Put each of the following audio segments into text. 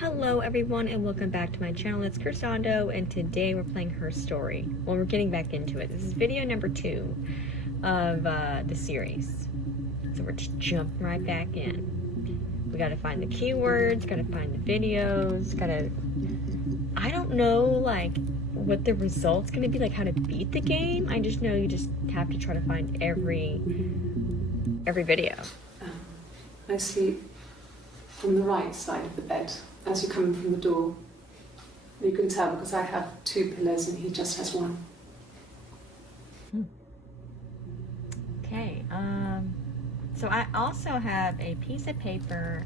Hello everyone and welcome back to my channel. It's Kirstondo and today we're playing Her Story. Well, we're getting back into it. This is video number 2 of the series. So we're just jumping right back in. We gotta find the keywords, gotta find the videos, I don't know like what the result's gonna be, like how to beat the game. I just know you just have to try to find every video. I sleep on the right side of the bed as you come in from the door. You can tell because I have 2 pillows and he just has 1. Okay, so I also have a piece of paper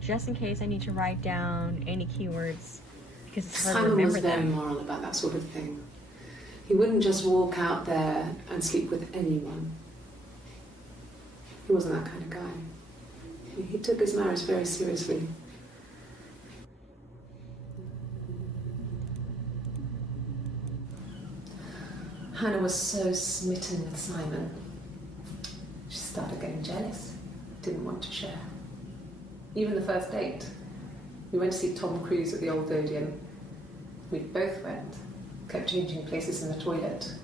just in case I need to write down any keywords because it's hard to remember them. Simon was very moral about that sort of thing. He wouldn't just walk out there and sleep with anyone. He wasn't that kind of guy. He took his marriage very seriously. Hannah was so smitten with Simon. She started getting jealous, didn't want to share. Even the first date, we went to see Tom Cruise at the Old Odeon. We both went, kept changing places in the toilet.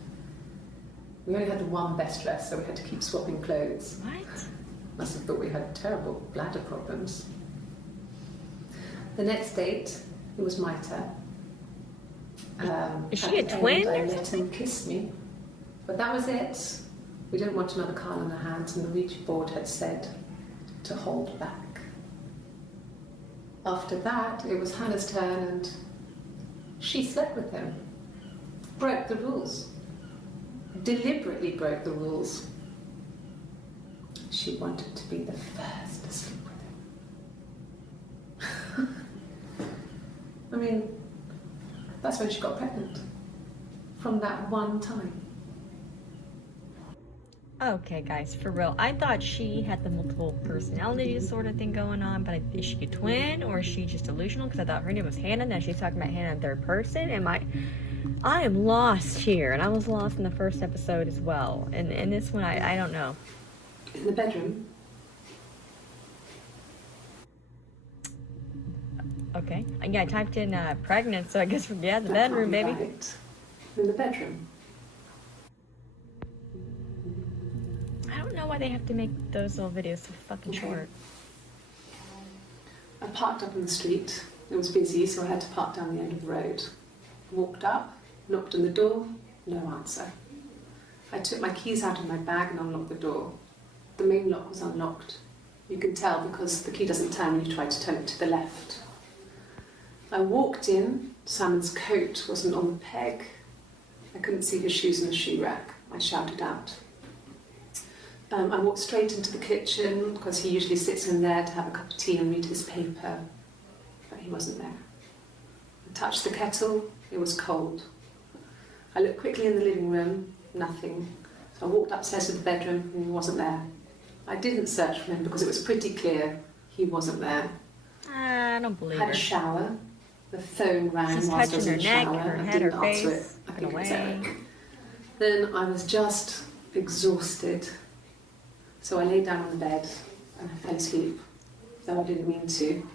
We only had the one best dress, so we had to keep swapping clothes. What? Must have thought we had terrible bladder problems. The next date, it was my turn. Is she a twin? I let him kiss me, but that was it. We didn't want another Carl in our hands, and the Ouija board had said to hold back. After that, it was Hannah's turn, and she slept with him. Broke the rules. Deliberately broke the rules. She wanted to be the first to sleep with him. I mean, that's when she got pregnant. From that one time. Okay guys, for real. I thought she had the multiple personality sort of thing going on, but is she a twin or is she just delusional? Because I thought her name was Hannah, now she's talking about Hannah in third person. I am lost here, and I was lost in the first episode as well. And in this one, I don't know. In the bedroom. Okay. Yeah, I typed in pregnant, so I guess, yeah, the bedroom, baby. Right. In the bedroom. I don't know why they have to make those little videos so fucking short. I parked up on the street. It was busy, so I had to park down the end of the road. Walked up, knocked on the door, no answer. I took my keys out of my bag and unlocked the door. The main lock was unlocked. You can tell because the key doesn't turn when you try to turn it to the left. I walked in, Simon's coat wasn't on the peg. I couldn't see his shoes in the shoe rack. I shouted out. I walked straight into the kitchen because he usually sits in there to have a cup of tea and read his paper, but he wasn't there. I touched the kettle, it was cold. I looked quickly in the living room, nothing. So I walked upstairs to the bedroom and he wasn't there. I didn't search for him because it was pretty clear he wasn't there. I don't believe I had her. a shower. The phone rang She's whilst I was touching in her the neck, shower. her I head, her didn't answer face, it. I think it was away. Eric. Then I was just exhausted. So I lay down on the bed and I fell asleep, though I didn't mean to.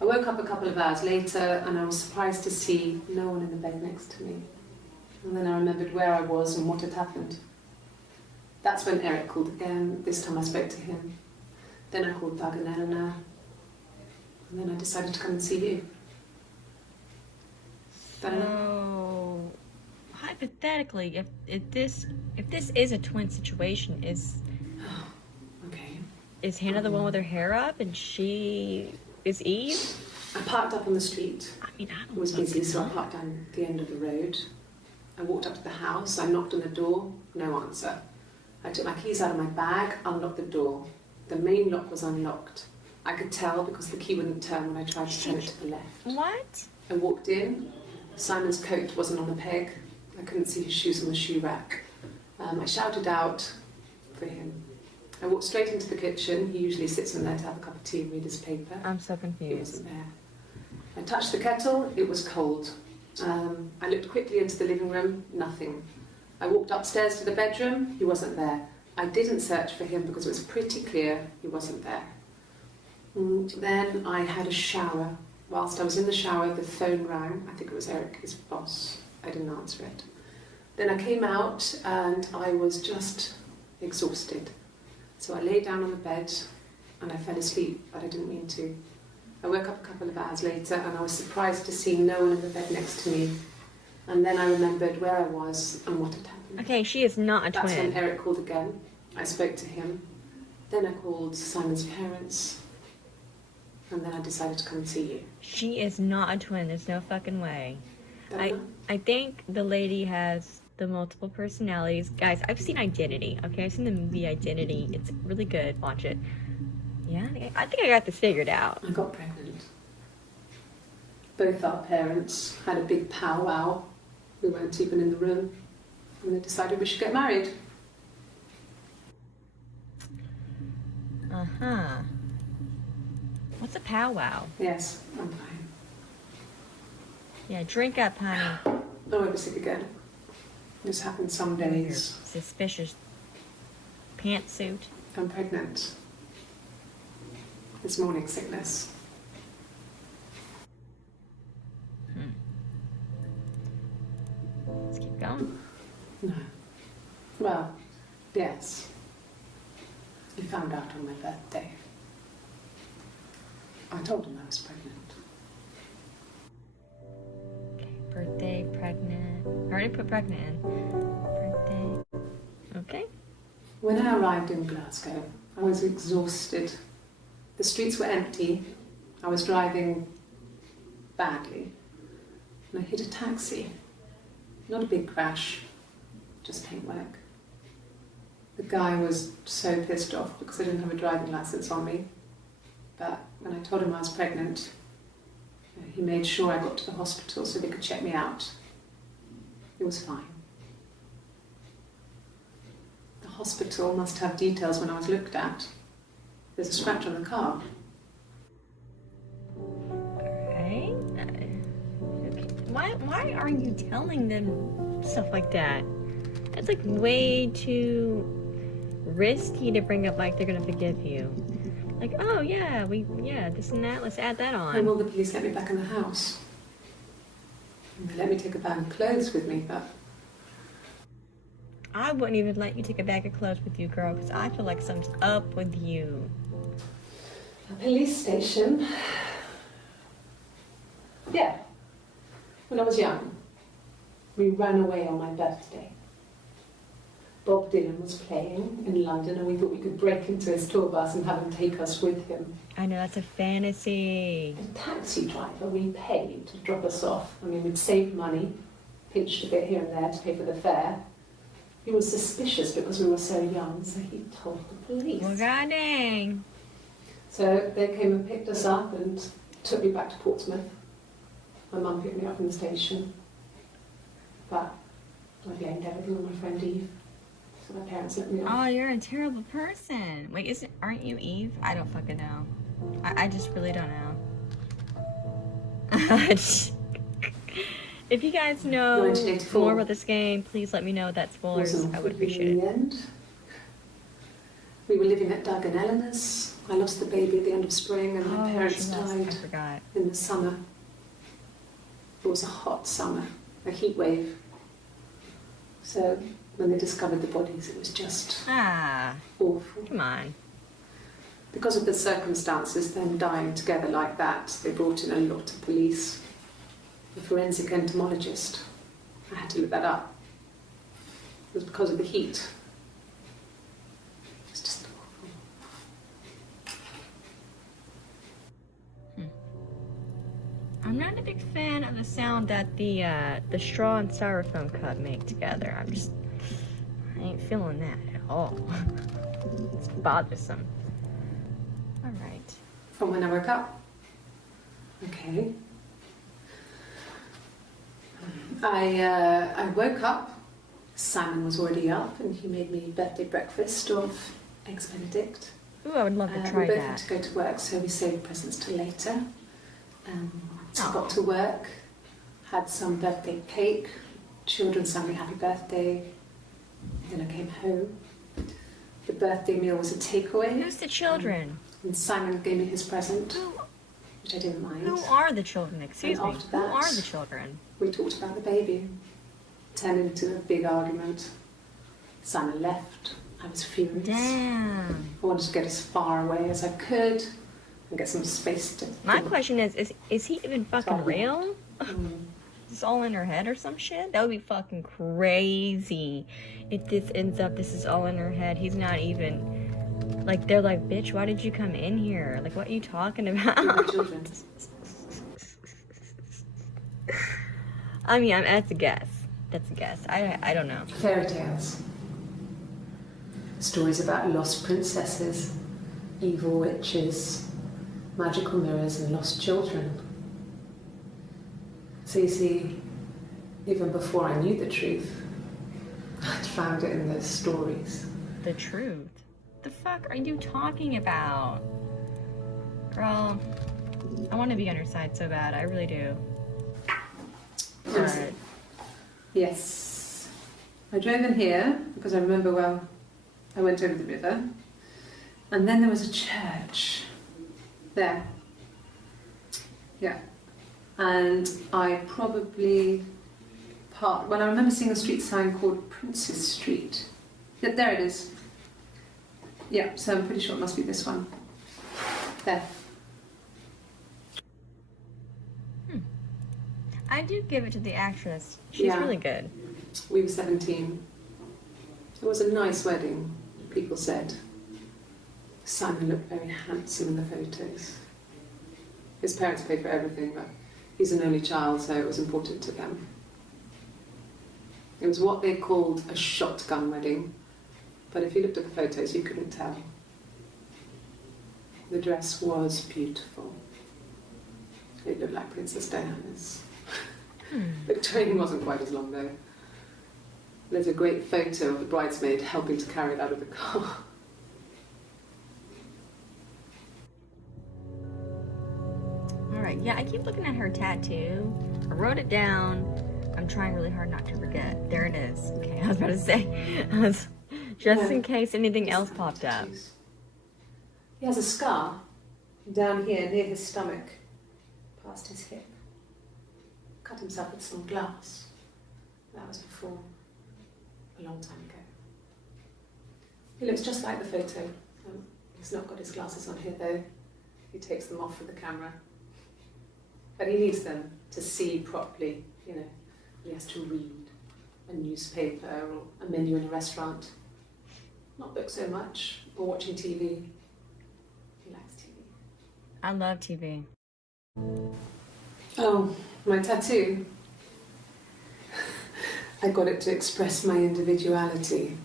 I woke up a couple of hours later and I was surprised to see no one in the bed next to me. And then I remembered where I was and what had happened. That's when Eric called again. This time I spoke to him. Then I called Doug and Eleanor. And then I decided to come and see you. So, hypothetically, if this is a twin situation, Okay. is Hannah the one with her hair up and she is Eve? I parked up on the street. I mean, I It don't was know. busy, so I parked down the end of the road. I walked up to the house, I knocked on the door, no answer. I took my keys out of my bag, unlocked the door. The main lock was unlocked. I could tell because the key wouldn't turn when I tried to turn it to the left. What? I walked in, Simon's coat wasn't on the peg. I couldn't see his shoes on the shoe rack. I shouted out for him. I walked straight into the kitchen. He usually sits in there to have a cup of tea and read his paper. I'm so He confused. wasn't there. I touched the kettle, it was cold. I looked quickly into the living room, nothing. I walked upstairs to the bedroom, he wasn't there. I didn't search for him because it was pretty clear he wasn't there. Then I had a shower. whilst I was in the shower, the phone rang. I think it was Eric, his boss. I didn't answer it. Then I came out and I was just exhausted. So I lay down on the bed and I fell asleep, but I didn't mean to. I woke up a couple of hours later and I was surprised to see no one in the bed next to me. And then I remembered where I was and what had happened. Okay, she is not a twin. That's when Eric called again. I spoke to him. Then I called Simon's parents. And then I decided to come and see you. She is not a twin. There's no fucking way. I think the lady has the multiple personalities. Guys, I've seen Identity, okay? I've seen the movie Identity. It's really good. Watch it. Yeah, I think I got this figured out. I got pregnant. Both our parents had a big powwow. We weren't even in the room. And they decided we should get married. Uh-huh. What's a powwow? Yes, I'm fine. Yeah, drink up, honey. I won't be sick again. This happens some days. Suspicious pantsuit. I'm pregnant. It's morning sickness. Let's keep going. No. Well, yes. He found out on my birthday. I told him I was pregnant. Okay, birthday, pregnant. I already put pregnant in. Birthday. Okay. When I arrived in Glasgow, I was exhausted. The streets were empty. I was driving badly. And I hit a taxi. Not a big crash, just paintwork. The guy was so pissed off because I didn't have a driving license on me. But when I told him I was pregnant, he made sure I got to the hospital so they could check me out. It was fine. The hospital must have details when I was looked at. There's a scratch on the car. Okay. Why aren't you telling them stuff like that? That's like way too risky to bring up like they're gonna forgive you. Like, oh yeah, this and that, let's add that on. And will the police let me back in the house? And they let me take a bag of clothes with me, but... I wouldn't even let you take a bag of clothes with you, girl, because I feel like something's up with you. A police station? Yeah. When I was young, we ran away on my birthday. Bob Dylan was playing in London and we thought we could break into his tour bus and have him take us with him. I know, that's a fantasy. The taxi driver we paid to drop us off. I mean, we'd saved money, pinched a bit here and there to pay for the fare. He was suspicious because we were so young, so he told the police. Well, god dang. So they came and picked us up and took me back to Portsmouth. My mum picked me up from the station. But I blamed everything on my friend Eve. So my parents let me off. Oh, you're a terrible person. Wait, aren't you Eve? I don't fucking know. I just really don't know. If you guys know more about this game, please let me know. That's spoilers. I would appreciate in it. the end. We were living at Doug and Eleanor's. I lost the baby at the end of spring and my parents died in the summer. It was a hot summer, a heat wave. So when they discovered the bodies, it was just awful. Come on. Because of the circumstances, them dying together like that, they brought in a lot of police. The forensic entomologist. I had to look that up. It was because of the heat. It was just awful. I'm not a big fan of the sound that the straw and styrofoam cup make together. I ain't feeling that at all. It's bothersome. All right. From when I woke up. Okay. I woke up. Simon was already up, and he made me birthday breakfast of eggs Benedict. Ooh, I would love to try we both that. had to go to work, so we saved presents till later. So got to work, had some birthday cake. Children sang me happy birthday. Then I came home. The birthday meal was a takeaway. Who's the children? And Simon gave me his present. which I didn't mind. Who are the children? Excuse me. after Who that- are the children? We talked about the baby. Turned into a big argument. Simon left. I was furious. Damn. I wanted to get as far away as I could and get some space to My think. question is he even fucking Sorry. real? Mm. Is this all in her head or some shit? That would be fucking crazy. If this ends up, this is all in her head. He's not even, like, they're like, bitch, why did you come in here? Like, what are you talking With my about? children. I mean, that's a guess. That's a guess. I don't know. Fairy tales. Stories about lost princesses, evil witches, magical mirrors, and lost children. So you see, even before I knew the truth, I'd found it in those stories. The truth. The fuck are you talking about? Girl, I want to be on your side so bad. I really do. But Yes. I drove in here because I remember well, I went over the river, and then there was a church there. Yeah. And I probably parked. Well, I remember seeing a street sign called Princess Street. Yeah, there it is. Yeah, so I'm pretty sure it must be this one. There. I do give it to the actress. She's Yeah. really good. We were 17. It was a nice wedding, people said. Simon looked very handsome in the photos. His parents paid for everything, but he's an only child, so it was important to them. It was what they called a shotgun wedding, but if you looked at the photos, you couldn't tell. The dress was beautiful. It looked like Princess Diana's. The train wasn't quite as long though. There's a great photo of the bridesmaid helping to carry it out of the car. Alright, yeah, I keep looking at her tattoo. I wrote it down. I'm trying really hard not to forget. There it is. Okay, I was about to say. Just in case anything else popped up. He has a scar down here near his stomach, past his hip. Cut himself with some glass. That was before, a long time ago. He looks just like the photo. He's not got his glasses on here though. He takes them off with the camera. But he needs them to see properly, you know. He has to read a newspaper or a menu in a restaurant. Not book so much, or watching TV. He likes TV. I love TV. Oh, my tattoo. I got it to express my individuality.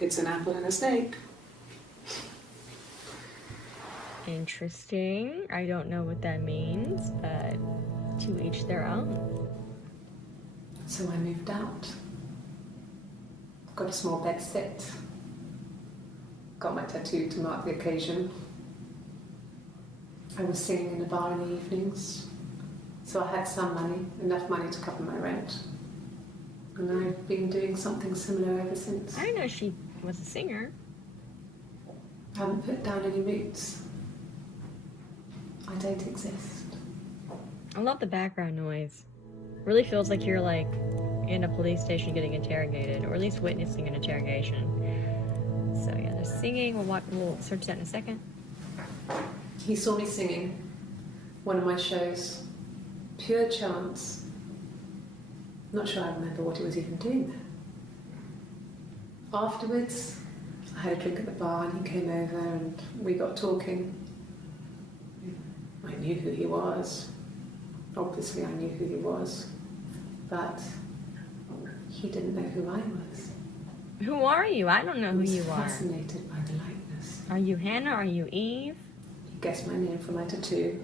It's an apple and a snake. Interesting. I don't know what that means, but to each their own. So I moved out. Got a small bed sit. Got my tattoo to mark the occasion. I was singing in a bar in the evenings, so I had some money, enough money to cover my rent. And I've been doing something similar ever since. I didn't know she was a singer. I haven't put down any roots. I don't exist. I love the background noise. Really feels like you're like in a police station getting interrogated, or at least witnessing an interrogation. So yeah, they're singing. We'll search that in a second. He saw me singing one of my shows. Pure chance. Not sure I remember what he was even doing there. Afterwards, I had a drink at the bar and he came over and we got talking. I knew who he was. Obviously I knew who he was. But he didn't know who I was. Who are you? I don't know who He you was are. fascinated by the likeness. Are you Hannah? Are you Eve? He guessed my name from my tattoo.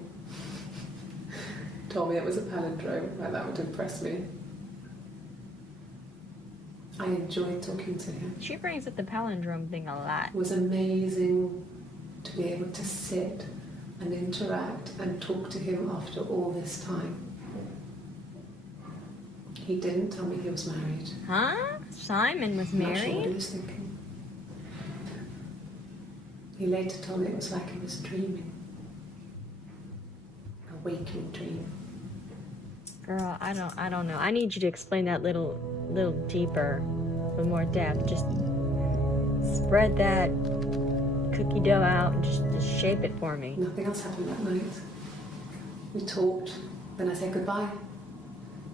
Told me it was a palindrome, like that would impress me. I enjoyed talking to him. She brings up the palindrome thing a lot. It was amazing to be able to sit and interact and talk to him after all this time. He didn't tell me he was married. Huh? Simon was I'm not sure what he married? was thinking. He later told me it was like he was dreaming. waking dream. Girl, I don't know. I need you to explain that little deeper, with more depth. Just spread that cookie dough out and just shape it for me. Nothing else happened that night. We talked, then I said goodbye.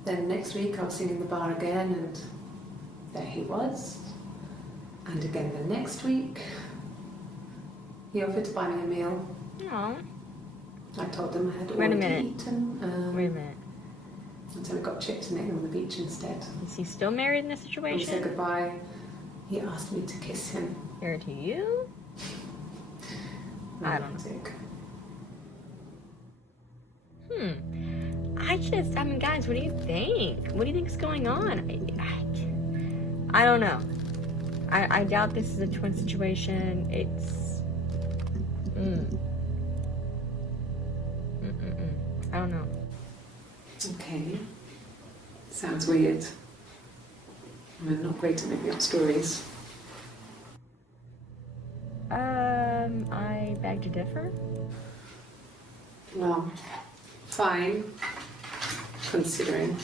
Then next week I was singing the bar again, and there he was. And again the next week, he offered to buy me a meal. Aww. I told him I had Wait a already minute. eaten. Wait a minute. And so we got chips and egg on the beach instead. Is he still married in this When situation? we said goodbye, he asked me to kiss him. Married to you? I don't know. I mean, guys, what do you think? What do you think's going on? I don't know. I doubt this is a twin situation. It's... I don't know. Okay. Sounds weird. I'm not great at making up stories. I beg to differ. Well, fine. Considering.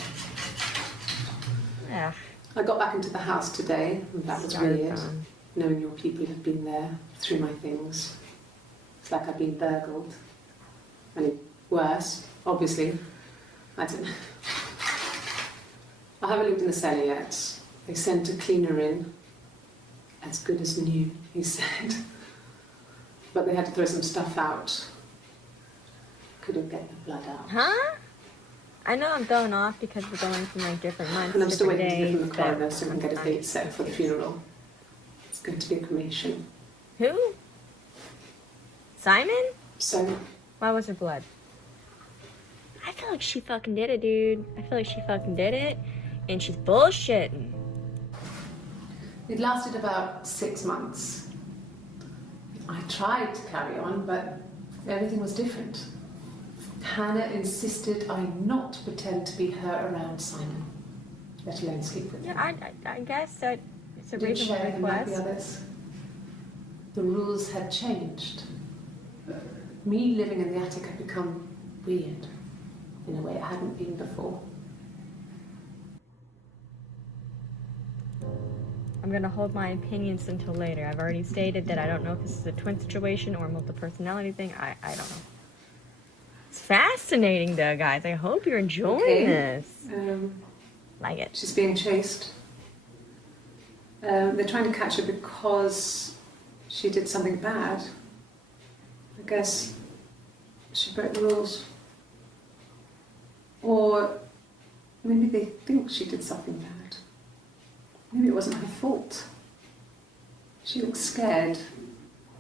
Yeah. I got back into the house today, and that was weird. Fun. Knowing your people have been there through my things. It's like I've been burgled. And worse, obviously. I don't know. I haven't looked in the cellar yet. They sent a cleaner in. As good as new, he said. But they had to throw some stuff out. Couldn't get the blood out. Huh? I know I'm going off because we're going from like different months, And I'm still different waiting to hear days. from the coroner so we can get a date set for the funeral. It's going to be a cremation. Who? Simon? So, Why was there blood? I feel like she fucking did it, dude. I feel like she fucking did it, and she's bullshitting. it lasted about 6 months. I tried to carry on, but everything was different. Hannah insisted I not pretend to be her around Simon, let alone sleep with him. Yeah, I guess that it's a Didn't reasonable share him like the request. others. The rules had changed. Me living in the attic had become weird in a way it hadn't been before. I'm gonna hold my opinions until later. I've already stated that I don't know if this is a twin situation or a multi-personality thing. I don't know. It's fascinating though, guys. I hope you're enjoying Okay. this. Um, Like it. she's being chased. They're trying to catch her because she did something bad. I guess she broke the rules. Or maybe they think she did something bad. Maybe it wasn't her fault. She looks scared,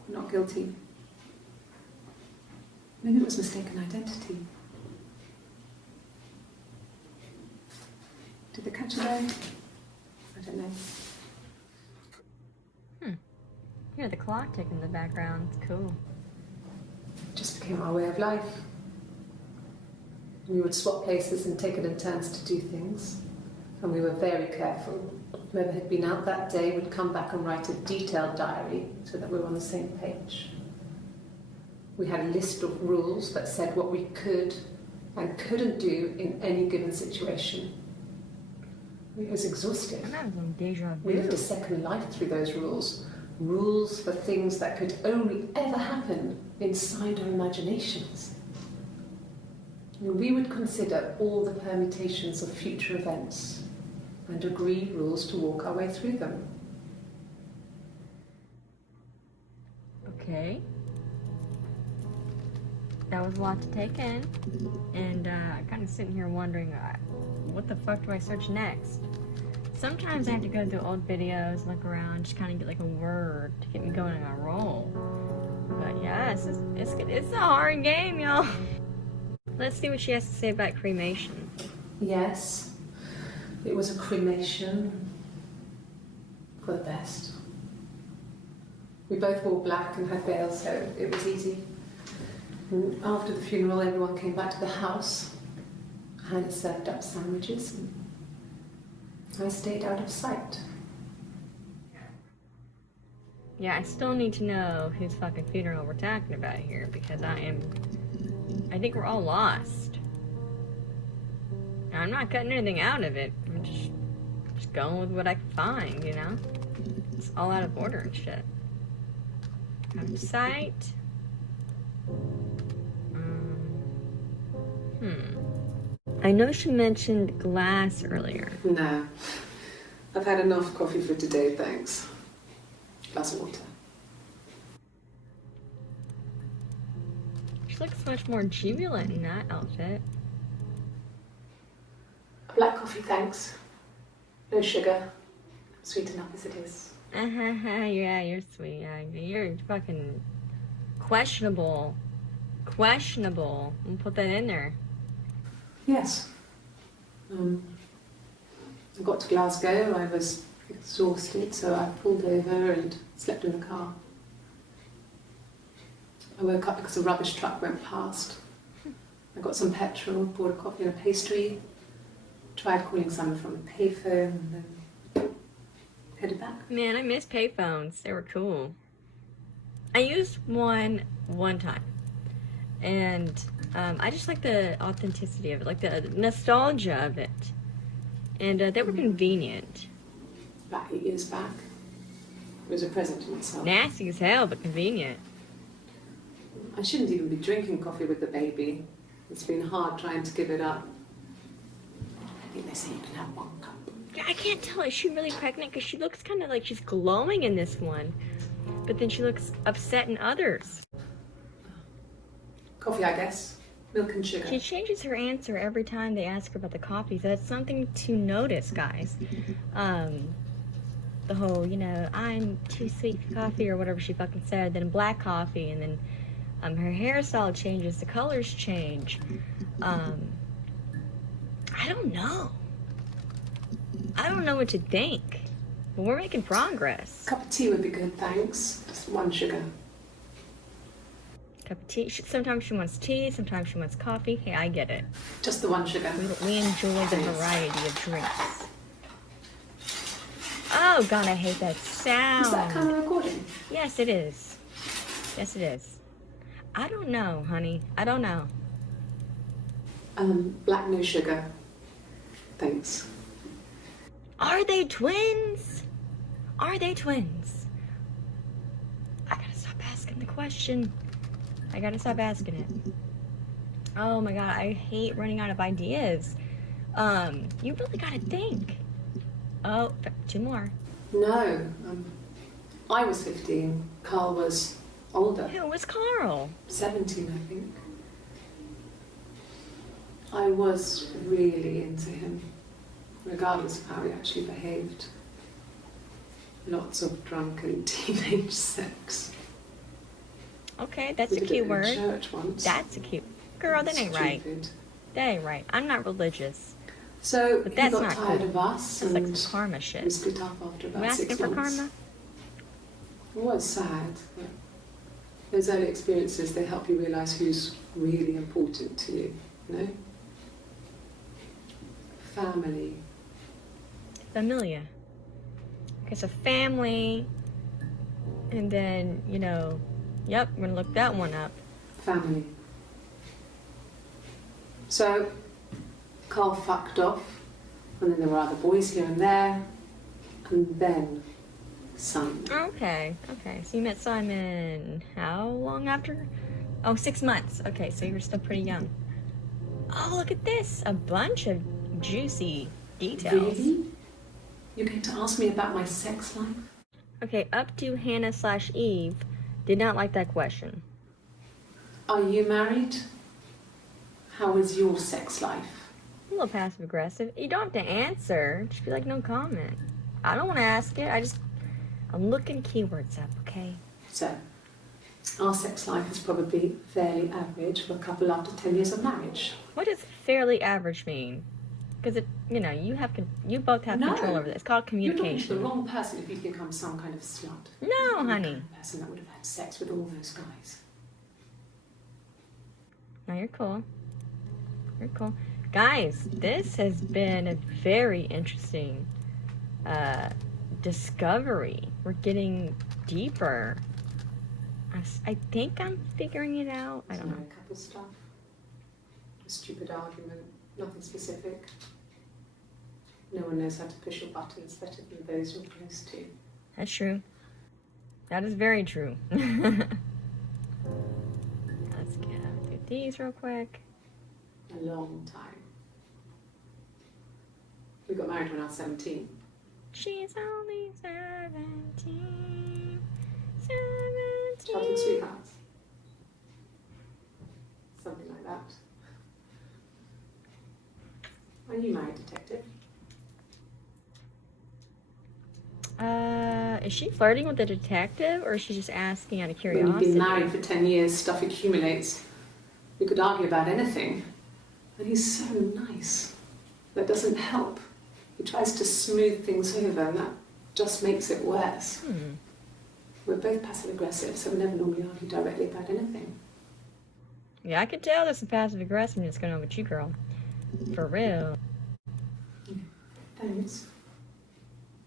not guilty. Maybe it was mistaken identity. Did they catch her there? I don't know. Hear the clock ticking in the background. It's cool. It just became our way of life. We would swap places and take it in turns to do things. And we were very careful. Whoever had been out that day would come back and write a detailed diary so that we were on the same page. We had a list of rules that said what we could and couldn't do in any given situation. It was exhausting. I'm having some deja We lived vu. a second life through those rules. Rules for things that could only ever happen inside our imaginations. And we would consider all the permutations of future events and agree rules to walk our way through them. Okay. That was a lot to take in. And I'm kind of sitting here wondering, what the fuck do I search next? Sometimes I have to go through old videos, look around, just kind of get like a word to get me going on a roll. But yeah, it's a hard game, y'all. Let's see what she has to say about cremation. Yes, it was a cremation for the best. We both wore black and had veils, so it was easy. And after the funeral, everyone came back to the house. Hannah served up sandwiches, and I stayed out of sight. Yeah, I still need to know whose fucking funeral we're talking about here because I think we're all lost. I'm not cutting anything out of it. I'm just going with what I can find, you know? It's all out of order and shit. Out of sight. I know she mentioned glass earlier. No. I've had enough coffee for today, thanks. Glass of water. She looks much more jubilant in that outfit. A black coffee, thanks. No sugar. Sweet enough as it is. Yeah, you're sweet. Yeah, you're fucking questionable. Questionable. We'll put that in there. Yes. I got to Glasgow, I was exhausted, so I pulled over and slept in the car. I woke up because a rubbish truck went past. I got some petrol, bought a coffee and a pastry, tried calling someone from the payphone, and then headed back. Man, I miss payphones. They were cool. I used one time, and I just like the authenticity of it, like the nostalgia of it, and they were convenient. About 8 years back. It was a present to myself. Nasty as hell, but convenient. I shouldn't even be drinking coffee with the baby. It's been hard trying to give it up. I think they say you can have 1 cup. Yeah, I can't tell. Is she really pregnant? Because she looks kind of like she's glowing in this one, but then she looks upset in others. Coffee, I guess. Milk and sugar. She changes her answer every time they ask her about the coffee. So that's something to notice, guys. The whole, you know, I'm too sweet for coffee or whatever she fucking said. Then black coffee, and then her hairstyle changes, the colors change. I don't know. I don't know what to think. But we're making progress. Cup of tea would be good, thanks. Just 1 sugar. Cup of tea. Sometimes she wants tea, sometimes she wants coffee. Hey, I get it. Just the 1 sugar. We enjoy the variety of drinks. Oh, God, I hate that sound. Is that kind of recording? Yes, it is. Yes, it is. I don't know, honey. I don't know. Black no sugar. Thanks. Are they twins? Are they twins? I gotta stop asking the question. I gotta stop asking it. Oh my God, I hate running out of ideas. You really gotta think. Oh, 2 more. No. I was 15. Carl was older. Who was Carl? 17, I think. I was really into him, regardless of how he actually behaved. Lots of drunken teenage sex. Okay, that's We a did cute it in word. church once. That's a cute... Girl, that ain't right. Stupid. That ain't right. I'm not religious. So But he that's got not tired cool. of us That's like and some karma we shit. split up after You about 6 asking for months. karma? It was sad, but those early experiences, they help you realise who's really important to you, you know? Family. Familia. Okay, so family, and then, you know, yep, we're gonna look that one up. Family. So, Carl fucked off, and then there were other boys here and there, and then Simon. Okay, okay. So you met Simon how long after? Oh, 6 months. Okay, so you were still pretty young. Oh, look at this. A bunch of juicy details. Really? You're going to ask me about my sex life? Okay, up to Hannah/Eve did not like that question. Are you married? How is your sex life? A little passive aggressive. You don't have to answer. Just be like, no comment. I don't want to ask it. I'm looking keywords up, okay? So, our sex life is probably fairly average for a couple after 10 years of marriage. What does fairly average mean? Because it, you know, you both have No. control over this. It's called You're talking to communication. the wrong person if you think I'm some kind of slut. No, You're the honey. kind of person that would have had sex with all those guys. No, you're cool. You're cool. Guys, this has been a very interesting discovery. We're getting deeper. I think I'm figuring it out. I don't know. Couple stuff. A stupid argument. Nothing specific. No one knows how to push your buttons better than those you're close to. That's true. That is very true. Let's get through these real quick. A long time. We got married when I was 17. She's only 17. Childhood sweethearts. Something like that. Are you married, detective? Is she flirting with the detective, or is she just asking out of When you've curiosity? been married for 10 years, stuff accumulates. We could argue about anything. And he's so nice. That doesn't help. He tries to smooth things over, and that just makes it worse. We're both passive aggressive, so we never normally argue directly about anything. Yeah, I could tell there's some passive aggressiveness going on with you, girl. For real. Thanks.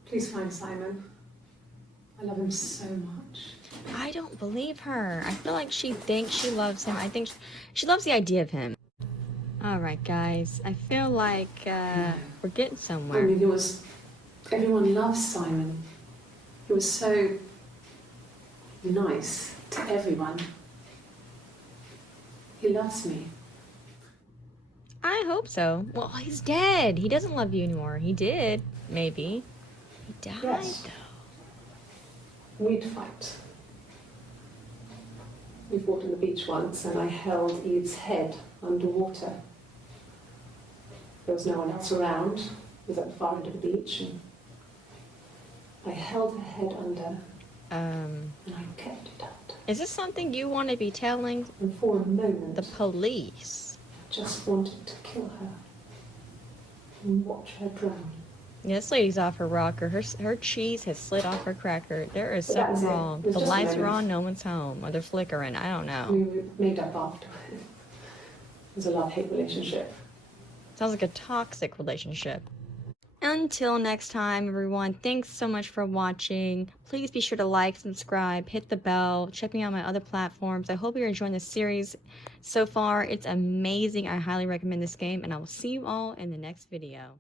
Please find Simon. I love him so much. I don't believe her. I feel like she thinks she loves him. I think she loves the idea of him. Alright, guys. I feel like we're getting I somewhere. mean, everyone loves Simon. He was so nice to everyone. He loves me. I hope so. Well, he's dead. He doesn't love you anymore. He did, maybe. He died, Yes. though. We'd fight. We fought on the beach once, and I held Eve's head underwater. There was no one else around. It was at the far end of the beach, and I held her head under, and I kept it out. Is this something you want to be telling And for a moment, the police? I just wanted to kill her and watch her drown. Yeah, this lady's off her rocker. Her cheese has slid off her cracker. There is But that something was it. wrong. It was The just a lights are moment. on, no one's home. Or they're flickering. I don't know. We made up after. It was a love-hate relationship. Sounds like a toxic relationship. Until next time, everyone, thanks so much for watching. Please be sure to like, subscribe, hit the bell, check me out on my other platforms. I hope you're enjoying this series so far. It's amazing. I highly recommend this game, and I will see you all in the next video.